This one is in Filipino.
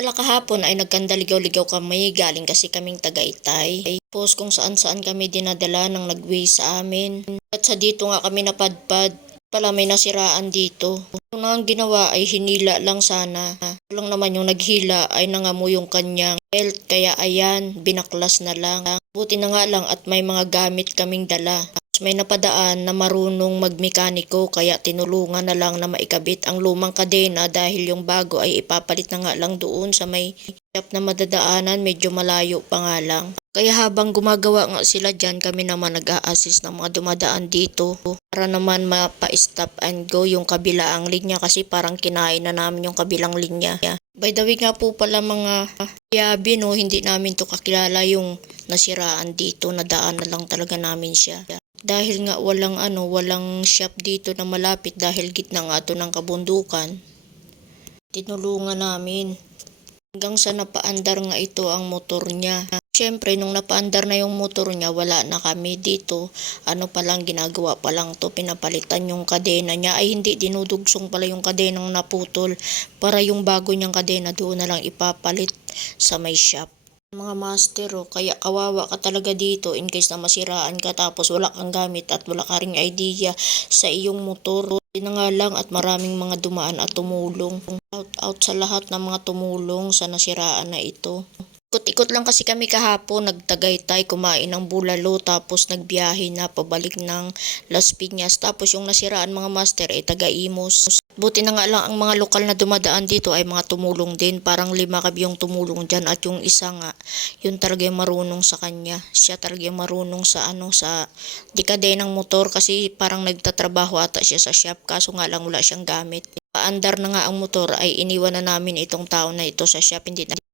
Pala kahapon ay nagkandaligaw-ligaw kami galing kasi kaming Tagaytay. Tapos kung saan-saan kami dinadala ng nag-way sa amin. At sa dito nga kami napadpad. Pala may nasiraan dito. Kung ang ginawa ay hinila lang sana. Lang naman yung naghila ay nangamo yung kanyang belt. Kaya ayan, binaklas na lang. Buti na nga lang at may mga gamit kaming dala. May napadaan na marunong magmekaniko kaya tinulungan na lang na maikabit ang lumang kadena dahil yung bago ay ipapalit na nga lang doon sa may shop na madadaanan, medyo malayo pa nga lang. Kaya habang gumagawa nga sila dyan, kami naman nag-a-assist ng mga dumadaan dito para naman mapa-stop and go yung kabilaang linya kasi parang kinain na namin yung kabilang linya. By the way nga po pala mga yabi, no, hindi namin to kakilala yung nasiraan dito, nadaan na lang talaga namin siya. Dahil nga walang shop dito na malapit dahil gitna nga to ng kabundukan. Tinulungan namin. Hanggang sa napaandar nga ito ang motor niya. Siyempre, nung napaandar na yung motor niya, wala na kami dito. Palang ginagawa pa lang to, pinapalitan yung kadena niya. Ay hindi, dinudugsong pala yung kadenang naputol. Para yung bago niyang kadena doon na lang ipapalit sa may shop. Mga master, kaya kawawa ka talaga dito in case na masiraan ka tapos wala kang gamit at wala ka ring idea sa iyong motor. Yun na nga lang at maraming mga dumaan at tumulong. Shout out sa lahat ng mga tumulong sa nasiraan na ito. Ikot-ikot lang kasi kami kahapon, nagtagaytay, kumain ng bulalo, tapos nagbiyahe na pabalik ng Las Piñas. Tapos yung nasiraan mga master ay taga-Imos. Buti na nga lang ang mga lokal na dumadaan dito ay mga tumulong din. Parang 5 kami yung tumulong dyan at yung isa nga, yun talaga yung marunong sa kanya. Siya talaga yung marunong sa sa dikadenang motor kasi parang nagtatrabaho ata siya sa shop kaso nga lang wala siyang gamit. Paandar na nga ang motor ay iniwan na namin itong tao na ito sa shop, hindi na